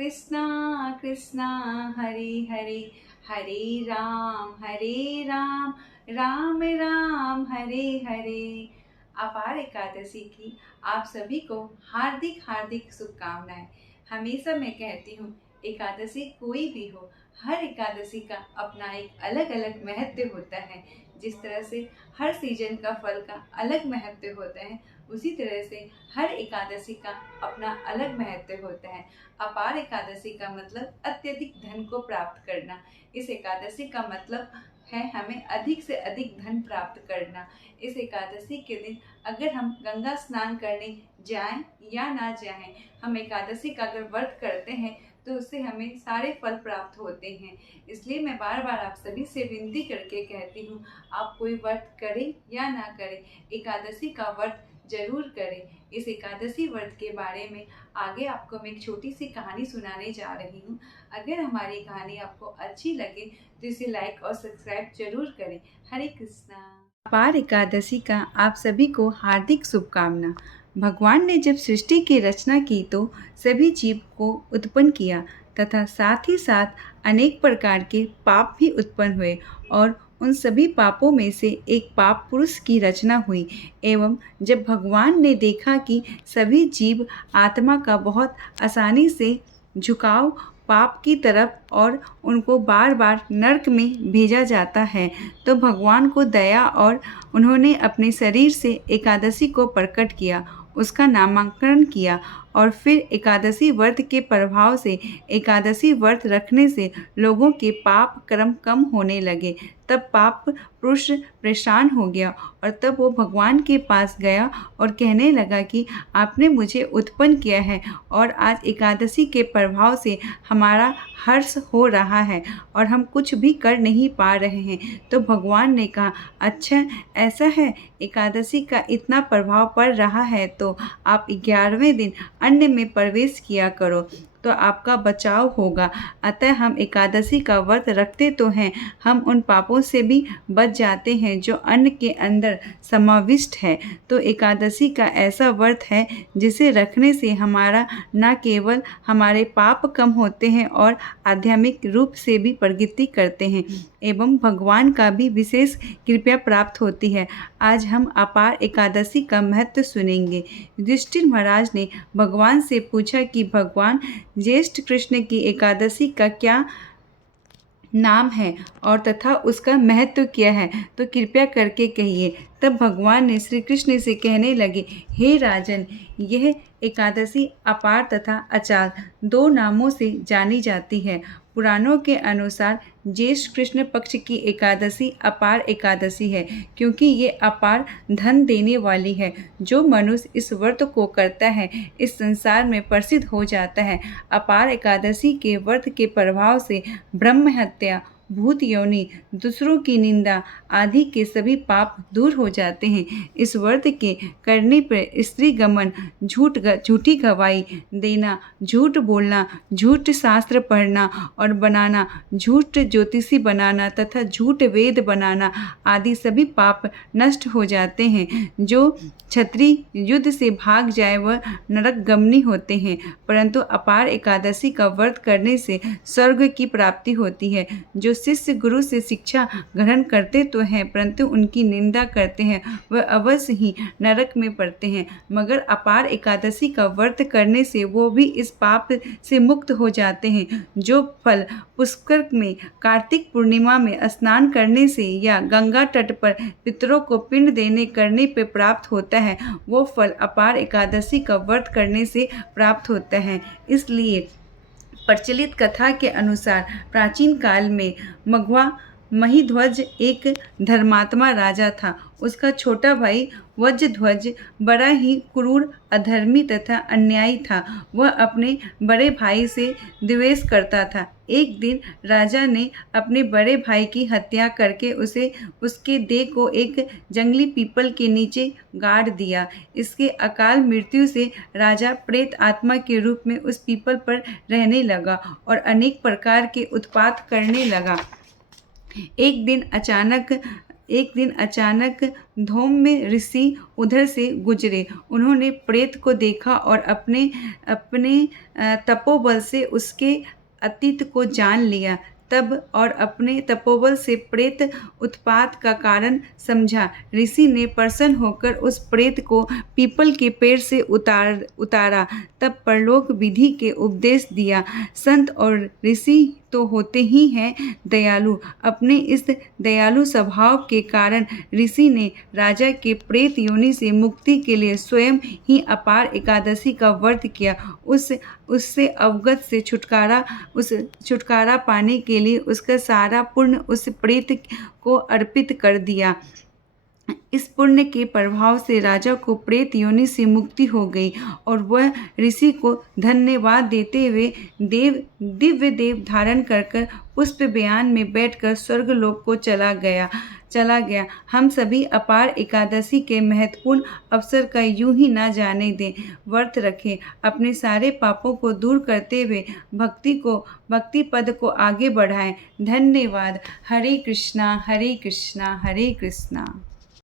कृष्णा कृष्णा हरे हरे, हरे राम राम राम हरे हरे। अपार एकादशी की आप सभी को हार्दिक हार्दिक शुभकामनाएं। हमेशा मैं कहती हूँ, एकादशी कोई भी हो, हर एकादशी का अपना एक अलग अलग महत्व होता है। जिस तरह से हर सीजन का फल का अलग महत्व होता है, उसी तरह से हर एकादशी का अपना अलग महत्व होता है। अपार एकादशी का मतलब अत्यधिक धन को प्राप्त करना। इस एकादशी का मतलब है हमें अधिक से अधिक धन प्राप्त करना। इस एकादशी के दिन अगर हम गंगा स्नान करने जाएं या ना जाएं, हम एकादशी का अगर व्रत करते हैं तो उससे हमें सारे फल प्राप्त होते हैं। इसलिए मैं बार बार आप सभी से विनती करके कहती हूँ, आप कोई व्रत करें या ना करें, एकादशी का व्रत जरूर करें। इस एकादशी व्रत के बारे में आगे आपको मैं एक छोटी सी कहानी सुनाने जा रही हूँ। अगर हमारी कहानी आपको अच्छी लगे तो इसे लाइक और सब्सक्राइब जरूर करें। हरे कृष्णा। अपार एकादशी का आप सभी को हार्दिक शुभकामना। भगवान ने जब सृष्टि की रचना की तो सभी जीव को उत्पन्न किया तथा साथ ही साथ अनेक प्रकार के पाप भी उत्पन्न हुए और उन सभी पापों में से एक पाप पुरुष की रचना हुई। एवं जब भगवान ने देखा कि सभी जीव आत्मा का बहुत आसानी से झुकाव पाप की तरफ और उनको बार बार नरक में भेजा जाता है, तो भगवान को दया और उन्होंने अपने शरीर से एकादशी को प्रकट किया, उसका नामकरण किया और फिर एकादशी व्रत के प्रभाव से एकादशी व्रत रखने से लोगों के पाप कर्म कम होने लगे। तब पाप पुरुष परेशान हो गया और तब वो भगवान के पास गया और कहने लगा कि आपने मुझे उत्पन्न किया है और आज एकादशी के प्रभाव से हमारा हर्ष हो रहा है और हम कुछ भी कर नहीं पा रहे हैं। तो भगवान ने कहा, अच्छा ऐसा है, एकादशी का इतना प्रभाव पड़ रहा है तो आप 11वें दिन अन्न में प्रवेश किया करो तो आपका बचाव होगा। अतः हम एकादशी का व्रत रखते तो हैं, हम उन पापों से भी बच जाते हैं जो अन्न के अंदर समाविष्ट है। तो एकादशी का ऐसा व्रत है जिसे रखने से हमारा न केवल हमारे पाप कम होते हैं और आध्यात्मिक रूप से भी प्रगति करते हैं एवं भगवान का भी विशेष कृपा प्राप्त होती है। आज हम अपार एकादशी का महत्व सुनेंगे। युधिष्ठिर महाराज ने भगवान से पूछा कि भगवान, ज्येष्ठ कृष्ण की एकादशी का क्या नाम है और तथा उसका महत्व क्या है, तो कृपया करके कहिए। तब भगवान ने श्री कृष्ण से कहने लगे, हे राजन, यह एकादशी अपार तथा अचार 2 नामों से जानी जाती है। पुराणों के अनुसार ज्येष्ठ कृष्ण पक्ष की एकादशी अपार एकादशी है, क्योंकि ये अपार धन देने वाली है। जो मनुष्य इस व्रत को करता है इस संसार में प्रसिद्ध हो जाता है। अपार एकादशी के व्रत के प्रभाव से ब्रह्म हत्या, भूत योनि, दूसरों की निंदा आदि के सभी पाप दूर हो जाते हैं। इस व्रत के करने पर स्त्री गमन, झूठी गवाही देना, झूठ बोलना, झूठ शास्त्र पढ़ना और बनाना, झूठ ज्योतिषी बनाना तथा झूठ वेद बनाना आदि सभी पाप नष्ट हो जाते हैं। जो क्षत्रिय युद्ध से भाग जाए वह नरकगामी होते हैं, परंतु अपार एकादशी का व्रत करने से स्वर्ग की प्राप्ति होती है। जो शिष्य गुरु से शिक्षा ग्रहण करते तो हैं परंतु उनकी निंदा करते हैं, वह अवश्य ही नरक में पड़ते हैं, मगर अपार एकादशी का व्रत करने से वो भी इस पाप से मुक्त हो जाते हैं। जो फल पुष्कर में कार्तिक पूर्णिमा में स्नान करने से या गंगा तट पर पितरों को पिंड देने करने पर प्राप्त होता है, वो फल अपार एकादशी का व्रत करने से प्राप्त होता है। इसलिए प्रचलित कथा के अनुसार प्राचीन काल में मघवा महिध्वज एक धर्मात्मा राजा था। उसका छोटा भाई वज्रध्वज बड़ा ही क्रूर, अधर्मी तथा अन्यायी था। वह अपने बड़े भाई से द्वेष करता था। एक दिन राजा ने अपने बड़े भाई की हत्या करके उसके देह को एक जंगली पीपल के नीचे गाड़ दिया। इसके अकाल मृत्यु से राजा प्रेत आत्मा के रूप में उस पीपल पर रहने लगा और अनेक प्रकार के उत्पात करने लगा। एक दिन अचानक एक दिन अचानक धौम्य ऋषि उधर से गुजरे। उन्होंने प्रेत को देखा और अपने अपने तपोबल से उसके अतीत को जान लिया। तब और अपने तपोबल से प्रेत उत्पात का कारण समझा। ऋषि ने प्रसन्न होकर उस प्रेत को पीपल के पेड़ से उतारा। तब परलोक विधि के उपदेश दिया। संत और ऋषि तो होते ही हैं दयालु। अपने इस दयालु स्वभाव के कारण ऋषि ने राजा के प्रेत योनि से मुक्ति के लिए स्वयं ही अपार एकादशी का व्रत किया। उससे अवगत से छुटकारा पाने के लिए उसका सारा पुण्य उस प्रेत को अर्पित कर दिया। इस पुण्य के प्रभाव से राजा को प्रेत योनि से मुक्ति हो गई और वह ऋषि को धन्यवाद देते हुए दिव्य देव धारण कर पुष्प बयान में बैठकर स्वर्गलोक को चला गया। हम सभी अपार एकादशी के महत्वपूर्ण अवसर का यूं ही ना जाने दें। व्रत रखें, अपने सारे पापों को दूर करते हुए भक्ति पद को आगे बढ़ाएं। धन्यवाद। हरे कृष्णा हरे कृष्णा हरे कृष्णा।